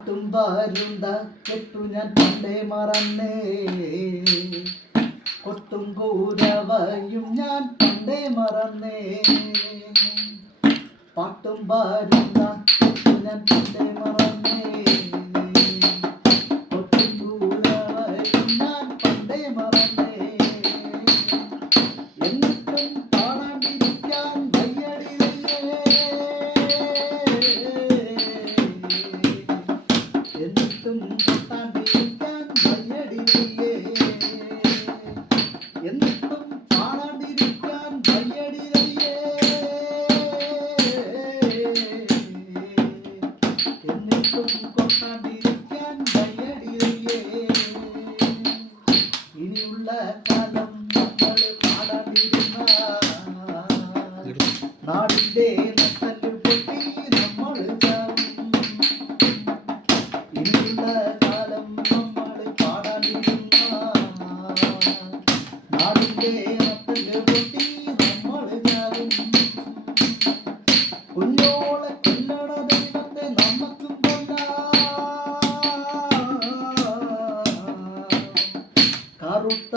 തുമ്പാരുണ്ട കെട്ടു ഞാൻ പണ്ടേ മറന്നേ, കൊട്ടും കൂരവയും ഞാൻ പണ്ടേ മറന്നേ. പാട്ടും പാരുണ്ട കെട്ടു ഞാൻ പണ്ടേ മറന്നേ, കൊട്ടും കൂരവയും ഞാൻ പണ്ടേ മറന്നേ. എന്നിട്ടും പാടാണ്ടിരിക്കാൻ വയ്യടിയേ, എന്നിട്ടും കൊട്ടാണ്ടിരിക്കാൻ വയ്യടിയേ, എന്നിട്ടും പാടാണ്ടിരിക്കാൻ വയ്യടിയേ, എന്നിട്ടും കൊട്ടാണ്ടിരിക്കാൻ വയ്യടിയേ. ഇനിയുള്ള കാലം നമ്മൾ പാടാണ്ടിരുന്ന നാടിന്റെ നട്ടല് പൊട്ടി നമ്മൾ ചാവും. ഇനിയുള്ള കാലം നമ്മൾ പാടാണ്ടിരുന്ന നാടിന്റെ നട്ടല് പൊട്ടി നമ്മൾ ചാവും. കുഞ്ഞോളെ കൊല്ലണ ദൈവത്തെ നമുക്കും കൊല്ലാം, കറുത്ത